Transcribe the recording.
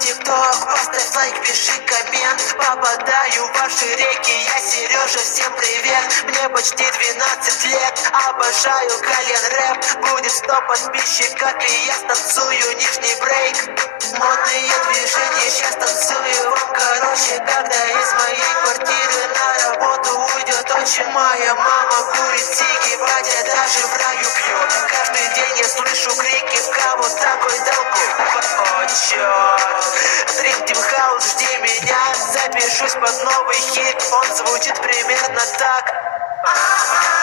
тикток, поставь лайк, пиши коммент. Попадаю в ваши реки, я Сережа, всем привет. Мне почти 12 лет, обожаю Кальян рэп. Будет 100 подписчиков, и я станцую нижний брейк. Модные движения, сейчас танцую вам, короче. Когда из моей квартиры на работу уйдет отчим, моя мама курит сиги, батя даже в раю пьет. Каждый день я слышу крики, в кого такой долг. О, черт, Dream Team House, жди меня. Запишусь под новый хит, он звучит примерно так.